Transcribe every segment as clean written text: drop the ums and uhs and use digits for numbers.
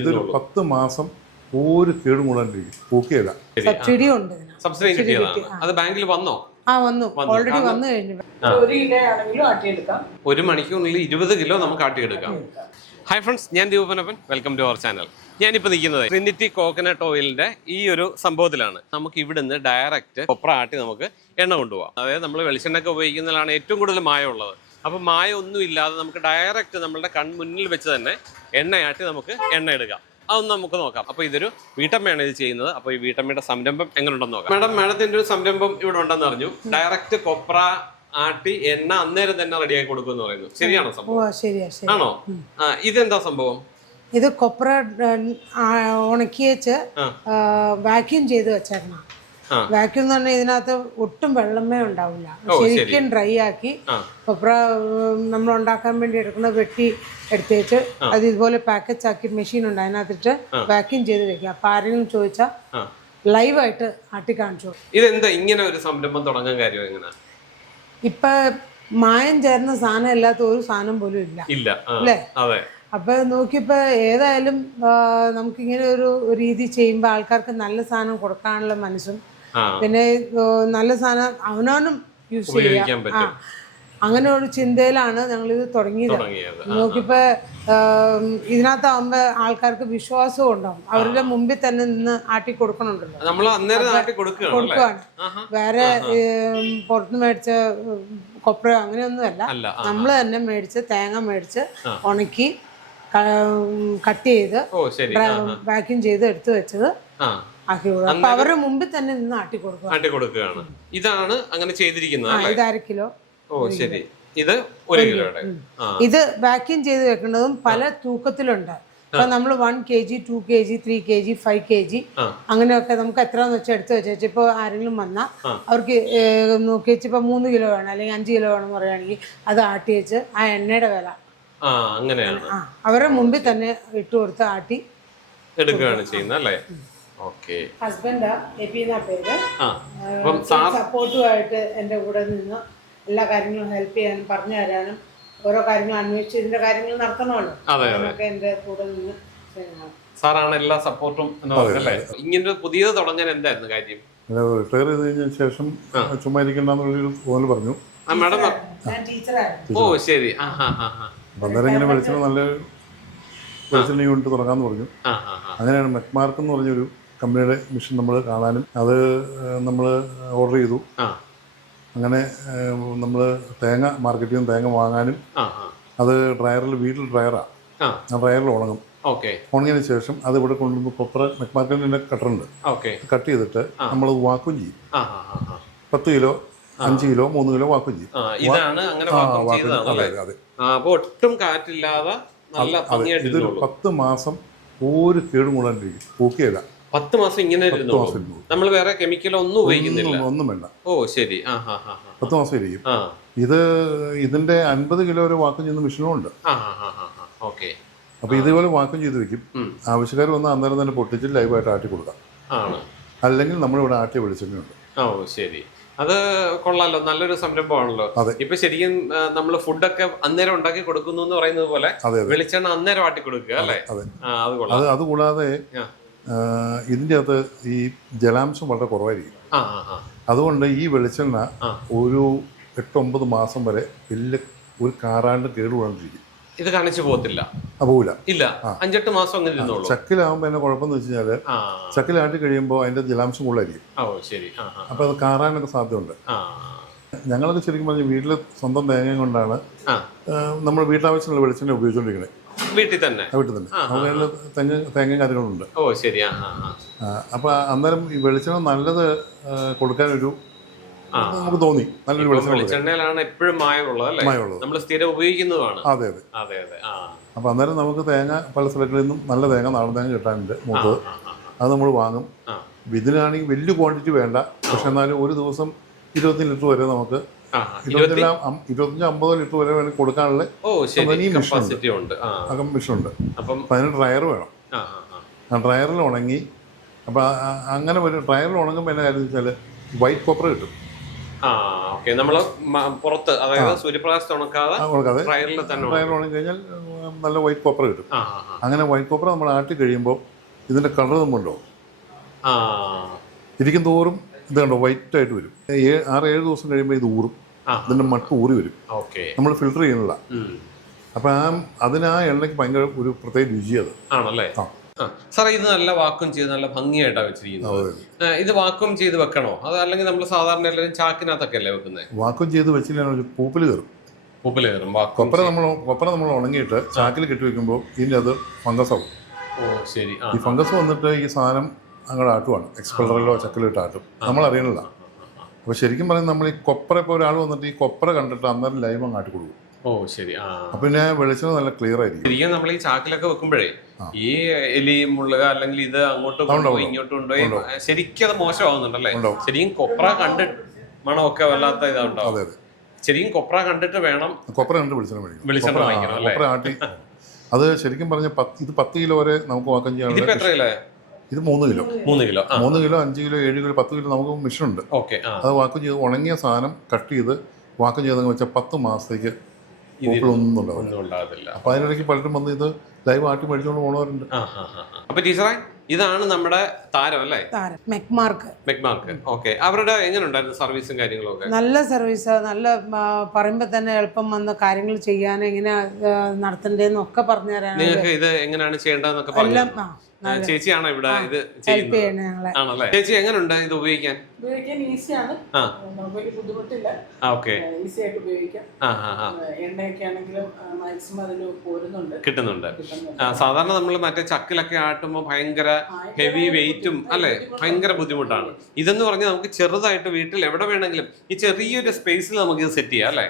ഇതൊരു 10 മാസം ഒരു കേടും കൂടാണ്ടിരിക്കും. പൂക്കുകയില്ല. സബ്സിഡി ഉണ്ട്. സബ്സിഡി കിട്ടിയതാണ്. അത് ബാങ്കിൽ വന്നോ? വന്നു. ഓൾറെഡി വന്നു കഴിഞ്ഞു. 1 കിലോ ആണെങ്കിലും ആട്ടിയെടുക്കാം. 1 മണിക്കൂറിനുള്ളിൽ 20 കിലോ നമുക്ക് ആട്ടിയെടുക്കാം. ഹായ് ഫ്രണ്ട്സ്, ഞാൻ Deepanappan. Welcome to our channel. ഞാനിപ്പോൾ നിൽക്കുന്നത് ട്രിനിറ്റി കോക്കനട്ട് ഓയിലിന്റെ ഈ ഒരു സംഭവത്തിലാണ്. നമുക്ക് ഇവിടുന്ന് ഡയറക്റ്റ് കൊപ്ര ആട്ടി നമുക്ക് എണ്ണ കൊണ്ടുപോകാം. അതായത് നമ്മൾ വെളിച്ചെണ്ണയൊക്കെ ഉപയോഗിക്കുന്നതിലാണ് ഏറ്റവും കൂടുതൽ മായം ഉള്ളത്. അപ്പോൾ മായം ഒന്നും ഇല്ലാതെ നമുക്ക് ഡയറക്റ്റ് നമ്മളുടെ കൺമുന്നിൽ വെച്ച് തന്നെ എണ്ണയാട്ടി നമുക്ക് എണ്ണ എടുക്കാം. അതൊന്ന് നമുക്ക് നോക്കാം. അപ്പോൾ ഇതൊരു വീട്ടമ്മയാണ് ഇത് ചെയ്യുന്നത്. അപ്പോൾ ഈ വീട്ടമ്മയുടെ സംരംഭം എങ്ങനെ ഉണ്ടെന്ന് നോക്കാം. മാഡത്തിന്റെ ഒരു സംരംഭം ഇവിടെ ഉണ്ടെന്ന് അറിഞ്ഞു. ഡയറക്റ്റ് കൊപ്ര ആട്ടി എണ്ണ അന്നേരം തന്നെ റെഡിയാക്കി കൊടുക്കുമെന്ന് പറയുന്നു. ശരിയാണോ സംഭവം? ആണോ? ഇതെന്താ സംഭവം? ഇത് കൊപ്ര ഉണക്കി വെച്ച് വാക്യൂം ചെയ്ത് വെച്ചേക്കണം. വാക്യൂം എന്ന് പറഞ്ഞാൽ ഇതിനകത്ത് ഒട്ടും വെള്ളമേ ഉണ്ടാവില്ല. ശരിക്കും ഡ്രൈ ആക്കി കൊപ്ര നമ്മൾ ഉണ്ടാക്കാൻ വേണ്ടി എടുക്കുന്ന വെട്ടി എടുത്തേച്ച് അത് ഇതുപോലെ പാക്കറ്റ് ആക്കി മെഷീൻ ഉണ്ട്, അതിനകത്തിട്ട് വാക്യൂം ചെയ്ത് വെക്കുക. അപ്പൊ ആരെങ്കിലും ചോദിച്ചാൽ ലൈവായിട്ട് ആട്ടി കാണിച്ചു. ഇതെന്താ ഇങ്ങനെ ഒരു സംരംഭം തുടങ്ങാൻ കാര്യം എങ്ങനെ? ഇപ്പൊ മായം ചേർന്ന സാധനം ഇല്ലാത്ത ഒരു സാധനം പോലും ഇല്ല അല്ലേ? അപ്പൊ നോക്കിയപ്പോ ഏതായാലും നമുക്കിങ്ങനെ ഒരു രീതി ചെയ്യുമ്പോൾ ആൾക്കാർക്ക് നല്ല സാധനം കൊടുക്കാനുള്ള മനസ്സും പിന്നെ നല്ല സാധനം അവനവനും യൂസ് ചെയ്യാം. അങ്ങനെ ഒരു ചിന്തയിലാണ് ഞങ്ങളിത് തുടങ്ങിയത്. നോക്കിയപ്പോ ഇതിനകത്താവുമ്പോ ആൾക്കാർക്ക് വിശ്വാസവും ഉണ്ടാവും. അവരുടെ മുമ്പിൽ തന്നെ നിന്ന് ആട്ടി കൊടുക്കണുണ്ടല്ലോ, കൊടുക്കുകയാണ്. വേറെ പുറത്ത് മേടിച്ച കൊപ്ര അങ്ങനെയൊന്നുമല്ല, നമ്മൾ തന്നെ മേടിച്ച് തേങ്ങ മേടിച്ച് ഉണക്കി കട്ട് ചെയ്ത് വാക്യൂം ചെയ്ത് എടുത്തു വെച്ചത് ആക്കി കൊടുക്കും. അപ്പൊ അവരുടെ മുമ്പിൽ തന്നെ നിന്ന് ആട്ടി കൊടുക്കുകയാണ്. ഇതാണ് അങ്ങനെ ചെയ്തിരിക്കുന്നത്. ഇത് 1/2 കിലോ. ഓ ശരി. ഇത് 1 കിലോയുടെ. ഇത് വാക്യൂം ചെയ്ത് വെക്കുന്നതും പല തൂക്കത്തിലുണ്ട്. ഇപ്പൊ നമ്മൾ 1 kg 2 kg 3 kg 5 kg അങ്ങനെയൊക്കെ നമുക്ക് എത്രയെന്ന് വെച്ചാൽ എടുത്ത് വെച്ചാൽ ഇപ്പൊ ആരെങ്കിലും വന്നാൽ അവർക്ക് നോക്കി വെച്ച് ഇപ്പൊ 3 കിലോ വേണം അല്ലെങ്കിൽ 5 കിലോ വേണം പറയുകയാണെങ്കിൽ അത് ആട്ടി വെച്ച് ആ എണ്ണയുടെ വില അങ്ങനെയാണ് അവരുടെ മുമ്പിൽ തന്നെ ഇട്ട് കൊടുത്ത് ആട്ടി എടുക്കുകയാണ് ചെയ്യുന്നത് അല്ലേ? ഹസ്ബൻഡാ എപ്പിന്നാ പേര്. സപ്പോർട്ടുമായിട്ട് എൻ്റെ കൂടെ നിന്ന് എല്ലാ കാര്യങ്ങളും ഹെൽപ്പ് ചെയ്യാനും പറഞ്ഞു തരാനും ഓരോ കാര്യങ്ങളും അന്വേഷിച്ച് ഇതിന്റെ കാര്യങ്ങൾ നടത്തണമല്ലോ, അതൊക്കെ എൻ്റെ കൂടെ നിന്ന് ചെയ്യുന്നതാണ്. സാറാണ് എല്ലാ സപ്പോർട്ടും. ഇങ്ങനെ പുതിയത് തുടങ്ങാൻ എന്തായിരുന്നു കാര്യം? റിട്ടയർ ചെയ്ത് കഴിഞ്ഞ ശേഷം ചുമ്മാ ഇരിക്കണ്ടെന്നുള്ളൊരു തോന്നൽ പറഞ്ഞു. ഞാൻ ടീച്ചറായിരുന്നു. ഓ ശരി. അന്നേരം ഇങ്ങനെ വെളിച്ചെണ്ണ നല്ല വെളിച്ചെണ്ണ യൂണിറ്റ് തുടങ്ങാമെന്ന് പറഞ്ഞു. അങ്ങനെയാണ് മെക്മാർക്ക് എന്ന് പറഞ്ഞൊരു കമ്പനിയുടെ മിഷൻ നമ്മൾ കാണാനും അത് നമ്മൾ ഓർഡർ ചെയ്തു. അങ്ങനെ നമ്മൾ തേങ്ങ മാർക്കറ്റിൽ നിന്ന് തേങ്ങ വാങ്ങാനും അത് വീട്ടിൽ ഡ്രയറാണ്, ആ ഡ്രയറിൽ ഉണങ്ങും. ഉണങ്ങിയതിന് ശേഷം അത് ഇവിടെ കൊണ്ടുവന്ന് കൊപ്ര മെക്മാർക്കറ്റിൻ്റെ കട്ടറുണ്ട്, കട്ട് ചെയ്തിട്ട് നമ്മൾ വാക്കും ചെയ്യും. 10 കിലോ 5 കിലോ 3 കിലോ വാക്കും ചെയ്യും. ഇതൊരു 10 മാസം ഒരു കേടും കൂടാണ്ടിരിക്കും. പൂക്കുകയില്ല. 10 മാസം ഇങ്ങനെ നമ്മൾ വേറെ കെമിക്കലോ ഒന്നും ഉപയോഗിക്കുന്നില്ല, ഒന്നും വേണ്ട. ഓ ശരി. 10 മാസം ഇരിക്കും. ഇതിന്റെ 50 കിലോ ഒരു വാക്കം ചെയ്യുന്ന മെഷീനും ഉണ്ട്. അപ്പൊ ഇതുപോലെ വാക്കം ചെയ്ത് വെക്കും. ആവശ്യക്കാർ വന്ന് അന്നേരം തന്നെ പൊട്ടിച്ച് ലൈവായിട്ട് ആട്ടി കൊടുക്കാം. അല്ലെങ്കിൽ നമ്മളിവിടെ ആട്ടി വെളിച്ചെണ്ണയുണ്ട്. ഓ ശരി. അത് കൊള്ളാലോ, നല്ലൊരു സംരംഭമാണല്ലോ. ഇപ്പൊ ശരിക്കും നമ്മള് ഫുഡൊക്കെ അന്നേരം ഉണ്ടാക്കി കൊടുക്കുന്നു എന്ന് പറയുന്നത് പോലെ വെളിച്ചെണ്ണ അന്നേരം ആട്ടി കൊടുക്കുക അല്ലേ? അതുകൂടാതെ ഇതിൻ്റെ അകത്ത് ഈ ജലാംശം വളരെ കുറവായിരിക്കും. അതുകൊണ്ട് ഈ വെളിച്ചെണ്ണ ഒരു 8-9 മാസം വരെ വലിയ ഒരു കാറാണ്ട് കേടുകൂടാണ്ടിരിക്കും. ഇത് കാണിച്ചു പോകത്തില്ല, പോകില്ല. ഇല്ല, 5-8 മാസം അങ്ങനെ ഇരുന്നോളൂ. ചക്കിലാകുമ്പോൾ എന്നെ കുഴപ്പമെന്ന് വെച്ച് കഴിഞ്ഞാൽ ചക്കിലാട്ടി കഴിയുമ്പോൾ അതിന്റെ ജലാംശം കൂടുതലായിരിക്കും. അപ്പൊ അത് കാറാനൊക്കെ സാധ്യതയുണ്ട്. ഞങ്ങളൊക്കെ ശരിക്കും പറഞ്ഞാൽ വീട്ടിൽ സ്വന്തം തേങ്ങ കൊണ്ടാണ് നമ്മൾ വീട്ടാവശ്യമുള്ള വെളിച്ചെണ്ണ ഉപയോഗിച്ചുകൊണ്ടിരിക്കുന്നത്. വീട്ടിൽ തന്നെ തേങ്ങ കാര്യങ്ങളുണ്ട്. ഓ ശരി. അപ്പൊ അന്നേരം ഈ വെളിച്ചെണ്ണ നല്ലത് കൊടുക്കാനൊരു നമുക്ക് തോന്നി. നല്ലൊരു വെളിച്ചെണ്ണയിലാണ് എപ്പോഴും മായമുള്ളത്. നമ്മൾ സ്ഥിരം ഉപയോഗിക്കുന്നതാണ്. അതെ. അപ്പൊ അന്നേരം നമുക്ക് തേങ്ങ പല സ്ഥലങ്ങളിൽ നിന്നും നല്ല തേങ്ങ നാടൻ തേങ്ങ കിട്ടാനുണ്ട് മൂത്തത്. അത് നമ്മൾ വാങ്ങും. ഇതിനാണെങ്കിൽ വലിയ ക്വാണ്ടിറ്റി വേണ്ട, പക്ഷെ എന്നാലും ഒരു ദിവസം 25 ലിറ്റർ വരെ നമുക്ക് 25-50 ലിറ്റർ വരെ വേണമെങ്കിൽ കൊടുക്കാനുള്ള മിഷനുണ്ട്. അപ്പം അതിന് ഡ്രയർ വേണം. ആ ഡ്രയറിൽ ഉണങ്ങി. അപ്പം അങ്ങനെ ഒരു ഡ്രയറിൽ ഉണങ്ങുമ്പോൾ എന്നാ കാര്യം വെച്ചാൽ വൈറ്റ് കൊപ്ര കിട്ടും. ആ ഓക്കെ. നമ്മള് പുറത്ത് അതായത് സൂര്യപ്രകാശത്ത് ഉണക്കാതെ കൊടുക്കാതെ ഡ്രയറിൽ തന്നെ ഡ്രയർ ഉണങ്ങി കഴിഞ്ഞാൽ നല്ല വൈറ്റ് കോപ്പർ കിട്ടും. ആ അങ്ങനെ വൈറ്റ് കോപ്പർ നമ്മൾ ആട്ടി കഴിയുമ്പോൾ ഇതിൻ്റെ കളർ നമ്മളുണ്ടോ ആ ഇരിക്കും തോറും ഇത് കണ്ടോ വൈറ്റ് ആയിട്ട് വരും. 6-7 ദിവസം കഴിയുമ്പോൾ ഇത് ഊറും, ഇതിൻ്റെ മട്ട് ഊറി വരും. ഓക്കെ. നമ്മൾ ഫിൽട്ടർ ചെയ്യുന്നില്ല. അപ്പം അതിന് ആ എണ്ണയ്ക്ക് ഭയങ്കര ഒരു പ്രത്യേക രുചി അത് ആണല്ലേ. സാറേ ഇത് നല്ല വാക്വം ചെയ്ത് നല്ല ഭംഗിയായിട്ടാണ് വെച്ചിരിക്കുന്നത്. ഇത് വാക്വം ചെയ്ത് വെക്കണോ അത് അല്ലെങ്കിൽ നമ്മൾ സാധാരണ എല്ലാവരും ചാക്കിനകത്തൊക്കെ അല്ലേ വെക്കുന്നത്? വാക്വം ചെയ്ത് വെച്ചില്ലെങ്കിൽ ഒരു പൂപ്പിൽ കയറും. പൂപ്പിൽ കയറും. കൊപ്പര നമ്മൾ ഉണങ്ങിയിട്ട് ചാക്കിൽ കെട്ടി വെക്കുമ്പോൾ ഇതിൻ്റെ അത് ഫംഗസ് ആവും. ഓ ശരി. ഈ ഫംഗസ് വന്നിട്ട് ഈ സാധനം അങ്ങോട്ട് ആട്ടുവാണ്, എക്സ്പെല്ലറിലോ ചക്കിലോ ഇട്ട് ആട്ടും. നമ്മൾ അറിയണില്ല. അപ്പോൾ ശരിക്കും പറയുന്നത് നമ്മൾ ഈ കൊപ്പര ഇപ്പോൾ ഒരാൾ വന്നിട്ട് ഈ കൊപ്പര കണ്ടിട്ട് അന്നേരം ലൈവ് അങ്ങ് ആട്ടി കൊടുക്കും. ഓ ശരി. അപ്പം പിന്നെ വെളിച്ചെണ്ണ നല്ല ക്ലിയർ ആയിരിക്കും. ശരിക്കും നമ്മൾ ഈ ചാക്കിലൊക്കെ വെക്കുമ്പോഴേ ഈ എലി മുള്ളുക അല്ലെങ്കിൽ ഇത് അങ്ങോട്ട് കൊണ്ടുപോയി ഇങ്ങോട്ട് കൊണ്ടുപോയി ശരിക്കും അത് മോശമാവുന്നുണ്ടല്ലേ? ശരിക്കും കൊപ്ര കണ്ടിട്ട് മണമൊക്കെ വല്ലാത്ത ഇതാണ്ടാവും. അതെ അതെ. ശരിക്കും കൊപ്ര കണ്ടിട്ട് വേണം കൊപ്പര കണ്ട് വെളിച്ചെണ്ണ വാങ്ങിക്കണം അല്ലേ? കൊപ്പര ആട്ടി അത് ശരിക്കും പറഞ്ഞ ഇത് 10 കിലോ വരെ നമുക്ക് വാക്കം ചെയ്യാൻ. ഇതിപ്പോ എത്ര കിലോ? ഇത് 3 kilo. 3 kilo, 3 kilo, 5 kilo, 7 kilo, 10 kilo നമുക്ക് മെഷീനുണ്ട്. ഓക്കെ. അത് വാക്കം ചെയ്ത് ഉണങ്ങിയ സാധനം കട്ട് ചെയ്ത് വാക്കം ചെയ്തെന്ന് വെച്ചാൽ 10 മാസത്തേക്ക് ഒന്നും ഉണ്ടാവില്ല. അപ്പൊ അതിനിടയ്ക്ക് പലരും വന്ന് ഇത് ലൈവ് ആട്ടി മേടിച്ചുകൊണ്ട് പോണവരുണ്ട്. അപ്പൊ ടീച്ചറെ ഇതാണ് നമ്മുടെ താരം അല്ലേ? മെക്മാർക്ക്. ഓക്കെ. അവരുടെ എങ്ങനെ ഉണ്ടായിരുന്നു സർവീസും കാര്യങ്ങളൊക്കെ? നല്ല സർവീസ്, നല്ല പറയുമ്പോ തന്നെ എളുപ്പം വന്ന് കാര്യങ്ങൾ ചെയ്യാൻ എങ്ങനെ നടത്തണ്ടേന്നൊക്കെ പറഞ്ഞു തരാൻ. നിങ്ങൾക്ക് ഇത് എങ്ങനെയാണ് ചെയ്യേണ്ടതെന്നൊക്കെ പറഞ്ഞു ചേച്ചിയാണോ ഇവിടെ ഇത് ചെയ്യുന്നത്? ആണല്ലേ. ചേച്ചി എങ്ങനെയുണ്ട് ഇത് ഉപയോഗിക്കാൻ? ഈസിയാണ്, നമുക്കൊരു ബുദ്ധിമുട്ടില്ല. ഈസി ആയിട്ട് ഉപയോഗിക്കാം. എണ്ണയൊക്കെ ആണെങ്കിലും മാക്സിമം അതിന് പോരുന്നുണ്ട്, കിട്ടുന്നുണ്ട്. സാധാരണ നമ്മൾ മറ്റേ ചക്കിലൊക്കെ ആട്ടുമ്പോൾ ഭയങ്കര ഹെവി വെയിറ്റും അല്ലെ, ഭയങ്കര ബുദ്ധിമുട്ടാണ്. ഇതെന്ന് പറഞ്ഞാൽ നമുക്ക് ചെറുതായിട്ട് വീട്ടിൽ എവിടെ വേണമെങ്കിലും ഈ ചെറിയൊരു സ്പേസിൽ നമുക്ക് ഇത് സെറ്റ് ചെയ്യാം അല്ലെ?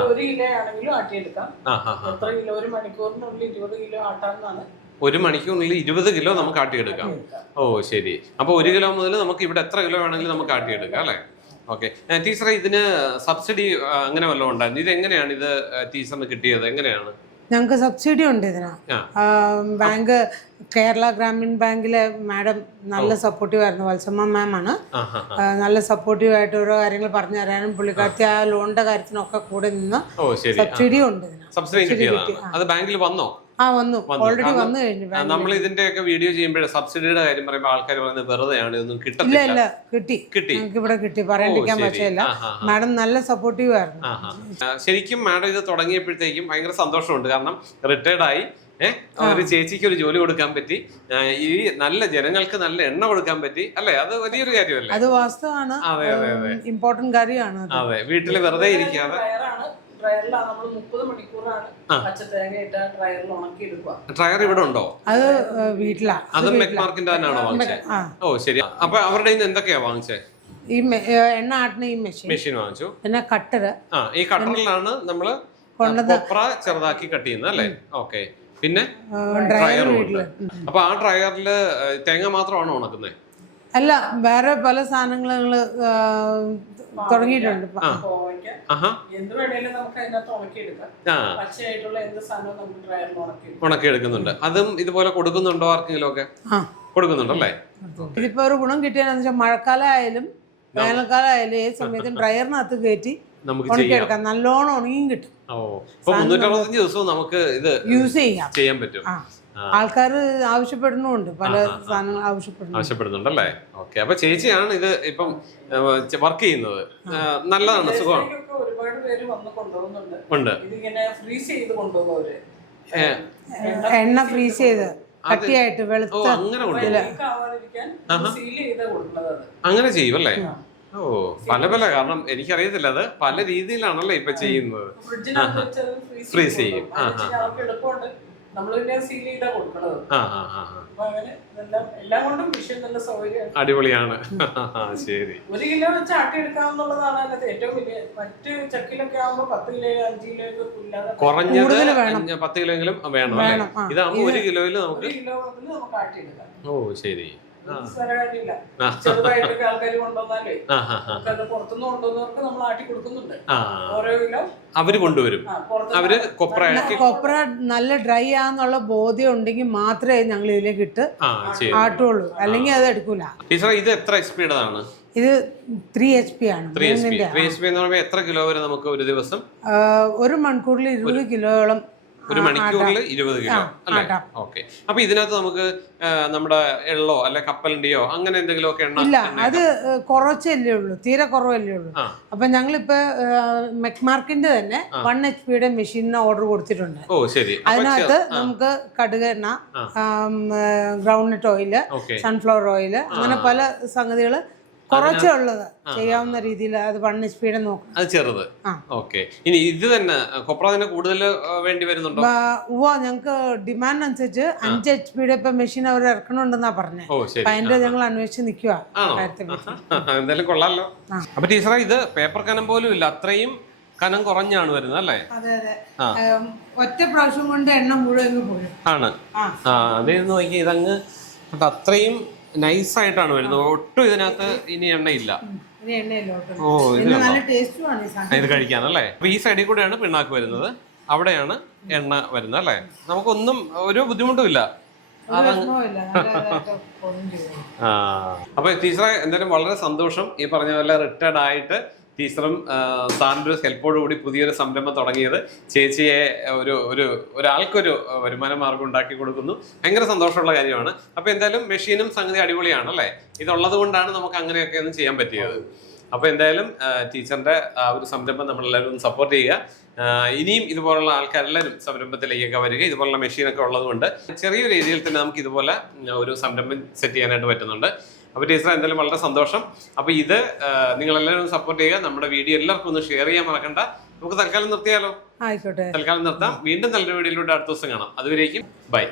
1 കിലോ ആണെങ്കിലും ആട്ടിയെടുക്കാം. എത്ര കിലോ? 1 മണിക്കൂറിനുള്ളിൽ 20 കിലോ ആട്ടാവുന്നതാണ്. 1 മണിക്കൂറിനുള്ളിൽ 20 കിലോ നമുക്ക് ആട്ടിയെടുക്കാം. ഓ ശരി. അപ്പൊ 1 കിലോ മുതൽ നമുക്ക് ഇവിടെ എത്ര കിലോ വേണമെങ്കിലും നമുക്ക് ആട്ടിയെടുക്കാം അല്ലെ? ഓക്കെ. ടീച്ചറെ ഇതിന് സബ്സിഡി അങ്ങനെ വല്ലതും ഉണ്ടായിരുന്നു? ഇത് എങ്ങനെയാണ് ഇത് ടീച്ചറിന് കിട്ടിയത്? എങ്ങനെയാണ്? ഞങ്ങൾക്ക് സബ്സിഡി ഉണ്ട് ഇതിന്. ബാങ്ക് കേരള ഗ്രാമീൺ ബാങ്കിലെ മാഡം നല്ല സപ്പോർട്ടീവ് ആയിരുന്നു. വത്സമ്മ മാം ആണ്. നല്ല സപ്പോർട്ടീവ് ആയിട്ട് ഓരോ കാര്യങ്ങൾ പറഞ്ഞു തരാനും പുള്ളിക്കാരത്തി ആ ലോണിന്റെ കാര്യത്തിനൊക്കെ കൂടെ നിന്ന് സബ്സിഡി ഉണ്ട്. സബ്സിഡി കിട്ടിയതാണ്. അത് ബാങ്കിൽ വന്നോ? വന്നു, ഓൾറെഡി വന്നു കഴിഞ്ഞു. നമ്മൾ ഇതിന്റെയൊക്കെ വീഡിയോ ചെയ്യുമ്പോഴേ സബ്സിഡിയുടെ കാര്യം പറയുമ്പോൾ ആൾക്കാർ പറയുന്നത് വെറുതെയാണ്, ഇതൊന്നും കിട്ടില്ല. ഇല്ല, കിട്ടി. ഞങ്ങൾക്ക് ഇവിടെ കിട്ടി, പറയാണ്ടിരിക്കാൻ പറ്റില്ല. മാഡം നല്ല സപ്പോർട്ടീവ് ആയിരുന്നു. ശരിക്കും മാഡം ഇത് തുടങ്ങിയപ്പോഴത്തേക്കും ഭയങ്കര സന്തോഷമുണ്ട്. കാരണം റിട്ടയർഡായി ഒരു ചേച്ചിക്ക് ഒരു ജോലി കൊടുക്കാൻ പറ്റി, ഈ നല്ല ജനങ്ങൾക്ക് നല്ല എണ്ണ കൊടുക്കാൻ പറ്റി അല്ലെ? അത് വലിയൊരു കാര്യമല്ലേ? അത് വാസ്തവമാണ്. ഇമ്പോർട്ടന്റ് കാര്യമാണ്. അതെ. വീട്ടില് വെറുതെ ഇരിക്കാതെ ഡ്രയറിലാണ് നമ്മൾ 30 മണിക്കൂറാണ് പച്ചത്തേങ്ങ ഇട്ട ഡ്രയറിൽ ഉണക്കി എടുക്കുക. ഡ്രയർ ഇവിടെ ഉണ്ടോ? അത് വീട്ടിലാ. അത് മെക്മാർക്കിന്റെ തന്നെയാണോ വാങ്ങിച്ചത്? ഓ ശരി. അപ്പൊ അവരുടെ എന്തൊക്കെയാ വാങ്ങിച്ചത്? ഈ എണ്ണ ആട്ടുന്ന ഈ മെഷീൻ വാങ്ങിച്ചു. പിന്നെ കട്ടറ്. ഈ കട്ടറിലാണ് നമ്മള് കൊപ്ര ചെറുതാക്കി കട്ട് ചെയ്യുന്നത് അല്ലേ? ഓക്കെ. പിന്നെ ഡ്രയറും ഉണ്ട്. അപ്പൊ ആ ഡ്രയറില് തേങ്ങ മാത്രമാണോ ഉണക്കുന്നത്? അല്ല, വേറെ പല സാധനങ്ങൾ ഞങ്ങള് തുടങ്ങിയിട്ടുണ്ട്. എന്ത് വേണേലും നമുക്ക് അതിനകത്ത് ഉണക്കിയെടുക്കാം. പച്ചയായിട്ടുള്ള എന്ത് സാധനവും നമുക്ക് ഡ്രയറിൽ ഉണക്കിയെടുക്കുന്നുണ്ട്. അതും ഇതുപോലെ കൊടുക്കുന്നുണ്ടോ ആർക്കെങ്കിലും ഒക്കെ? കൊടുക്കുന്നുണ്ടല്ലേ. ഇതിപ്പോ ഒരു ഗുണം കിട്ടിയെന്ന് വെച്ചാൽ മഴക്കാലം ആയാലും വേനൽക്കാലം ആയാലും ഏത് സമയത്തും ഡ്രയറിനകത്ത് കയറ്റി ഉണക്കിയെടുക്കാം. നല്ലോണം ഉണങ്ങിയും കിട്ടും. 365 ദിവസവും നമുക്ക് ഇത് യൂസ് ചെയ്യാൻ പറ്റും. ആൾക്കാർ ആവശ്യപ്പെടുന്നുണ്ട്, പല സാധനങ്ങൾ ആവശ്യപ്പെടുന്നുണ്ടല്ലേ. ഓക്കെ. അപ്പൊ ചേച്ചിയാണ് ഇത് ഇപ്പം വർക്ക് ചെയ്യുന്നത്. നല്ലതാണ്, സുഖമാണ്. ഒരുപാട് പേര് വന്ന് കൊണ്ടുപോകുന്നുണ്ട്. ഇതിങ്ങനെ ഫ്രീസ് ചെയ്ത് കൊണ്ടുപോകുന്നവര്, എണ്ണ ഫ്രീസ് ചെയ്ത് കട്ടിയായിട്ട് വെളുത്ത അങ്ങനെ ചെയ്യും അല്ലേ? ഓ പല കാരണം എനിക്കറിയത്തില്ല. അത് പല രീതിയിലാണല്ലേ ഇപ്പൊ ചെയ്യുന്നത്. ഫ്രീസ് ചെയ്യും. അടിപൊളിയാണ്. ശരി. 1 കിലോ വെച്ച് ആട്ടിയെടുക്കാവുന്നതാണ് അതിനകത്ത് ഏറ്റവും വലിയ. മറ്റ് ചക്കിലൊക്കെ ആകുമ്പോ 10 കിലോ 5 കിലോ കുറഞ്ഞത് 10 കിലോ എങ്കിലും വേണം. ഇതാകുമ്പോ 1 കിലോയില് നമുക്ക് ആട്ടിയെടുക്കാം. ഓ ശരി. ചെറുതായിട്ടൊക്കെ ആൾക്കാർ കൊണ്ടുവന്നാലേ പുറത്തുനിന്ന് കൊണ്ടുവന്നവർക്ക് നമ്മൾ ആട്ടി കൊടുക്കുന്നുണ്ട്. ഓരോ കിലോ അവര് കൊണ്ടുവരും. അവര് കൊപ്ര നല്ല ഡ്രൈ ആന്നുള്ള ബോധ്യം ഉണ്ടെങ്കിൽ മാത്രമേ ഞങ്ങൾ ഇതിലേക്ക് ഇട്ട് ആട്ടുള്ളൂ, അല്ലെങ്കിൽ അത് എടുക്കൂല. ടീച്ചർ ഇത് എത്ര എക്സ്പീഡ് ആണ്? ഇത് 3 HP ആണ്. 3 HP എന്ന് പറയുമ്പോൾ എത്ര കിലോ വരെ നമുക്ക് ഒരു ദിവസം? ഒരു മണിക്കൂറിൽ 20 കിലോയോളം. ഒരു മണിക്കൂറിൽ 20 കിലോ അല്ലേ? ഓക്കെ. അപ്പൊ ഇതിനകത്ത് നമുക്ക് നമ്മുടെ എള്ളോ അല്ലെ കപ്പലണ്ടിയോ അങ്ങനെ എന്തെങ്കിലും ഒക്കെ എണ്ണ? ഇല്ല, അത് കുറച്ചല്ലേ ഉള്ളൂ, തീരെ കുറവല്ലേ ഉള്ളൂ. അപ്പൊ ഞങ്ങളിപ്പോ മെക്മാർക്കിന്റെ തന്നെ 1 HP മെഷീനിന് ഓർഡർ കൊടുത്തിട്ടുണ്ട്. ഓ ശരി. അതിനകത്ത് നമുക്ക് കടുക് എണ്ണ, ഗ്രൗണ്ട്നട്ട് ഓയില്, സൺഫ്ലവർ ഓയില്, അങ്ങനെ പല സംഗതികള് കുറച്ചേ ഉള്ളത് ചെയ്യാവുന്ന രീതിയിൽ അത് 1 HP നോക്കും. അത് ചെറുത്. ഓക്കെ. ഇനി ഇത് തന്നെ കൊപ്ര തന്നെ കൂടുതൽ വേണ്ടി വരുന്നുണ്ടോ? ഞങ്ങൾക്ക് ഡിമാൻഡ് അനുസരിച്ച് 5 HP ഇപ്പൊ മെഷീൻ അവർ ഇറക്കണുണ്ടെന്നാ പറഞ്ഞത്. അപ്പൊ അതിന്റെ ഞങ്ങൾ അന്വേഷിച്ച് നിൽക്കുക. എന്തായാലും കൊള്ളാലോ. അപ്പൊ ടീച്ചറെ, ഇത് പേപ്പർ കനം പോലും ഇല്ല, അത്രയും കനം കുറഞ്ഞാണ് വരുന്നത് അല്ലേ? അതെ അതെ. ഒറ്റ പ്രാവശ്യം കൊണ്ട് എണ്ണ മുഴുവൻ പോലും ആണ്. അതേ നോക്കി, ഇതങ്ങ് അത്രയും നൈസായിട്ടാണ് വരുന്നത്. ഒട്ടും ഇതിനകത്ത് ഇനി എണ്ണയില്ല. ഓ, ഇത് കഴിക്കാനല്ലേ? അപ്പൊ ഈ സൈഡിൽ കൂടെയാണ് പിണ്ണാക്ക് വരുന്നത്, അവിടെയാണ് എണ്ണ വരുന്നത് അല്ലേ? നമുക്കൊന്നും ഒരു ബുദ്ധിമുട്ടും ഇല്ല. അപ്പൊ ടീച്ചറെ, എന്തായാലും വളരെ സന്തോഷം. ഈ പറഞ്ഞ പോലെ റിട്ടയർഡ് ആയിട്ട് ടീച്ചറും സാറിൻ്റെ ഒരു ഹെൽപ്പോടുകൂടി പുതിയൊരു സംരംഭം തുടങ്ങിയത് ചേച്ചിയെ ഒരാൾക്കൊരു വരുമാന മാർഗം ഉണ്ടാക്കി കൊടുക്കുന്നു. ഭയങ്കര സന്തോഷമുള്ള കാര്യമാണ്. അപ്പോൾ എന്തായാലും മെഷീനും സംഗതി അടിപൊളിയാണ് അല്ലേ? ഇതുള്ളത് കൊണ്ടാണ് നമുക്ക് അങ്ങനെയൊക്കെ ഒന്നും ചെയ്യാൻ പറ്റിയത്. അപ്പോൾ എന്തായാലും ടീച്ചറിൻ്റെ ആ ഒരു സംരംഭം നമ്മളെല്ലാവരും ഒന്ന് സപ്പോർട്ട് ചെയ്യുക. ഇനിയും ഇതുപോലുള്ള ആൾക്കാരെല്ലാവരും സംരംഭത്തിലേക്കൊക്കെ വരിക. ഇതുപോലുള്ള മെഷീനൊക്കെ ഉള്ളതുകൊണ്ട് ചെറിയൊരു രീതിയിൽ തന്നെ നമുക്ക് ഇതുപോലെ ഒരു സംരംഭം സെറ്റ് ചെയ്യാനായിട്ട് പറ്റുന്നുണ്ട്. അപ്പോൾ ടീച്ചർ, എന്തായാലും വളരെ സന്തോഷം. അപ്പോൾ ഇത് നിങ്ങളെല്ലാവരും സപ്പോർട്ട് ചെയ്യുക. നമ്മുടെ വീഡിയോ എല്ലാവർക്കും ഒന്ന് ഷെയർ ചെയ്യാൻ മറക്കണ്ട. നമുക്ക് തൽക്കാലം നിർത്തിയാലോ? ആയിക്കോട്ടെ, തൽക്കാലം നിർത്താം. വീണ്ടും നല്ലൊരു വീഡിയോയിലൂടെ അടുത്ത ദിവസം കാണാം. അതുവരേക്കും ബൈ.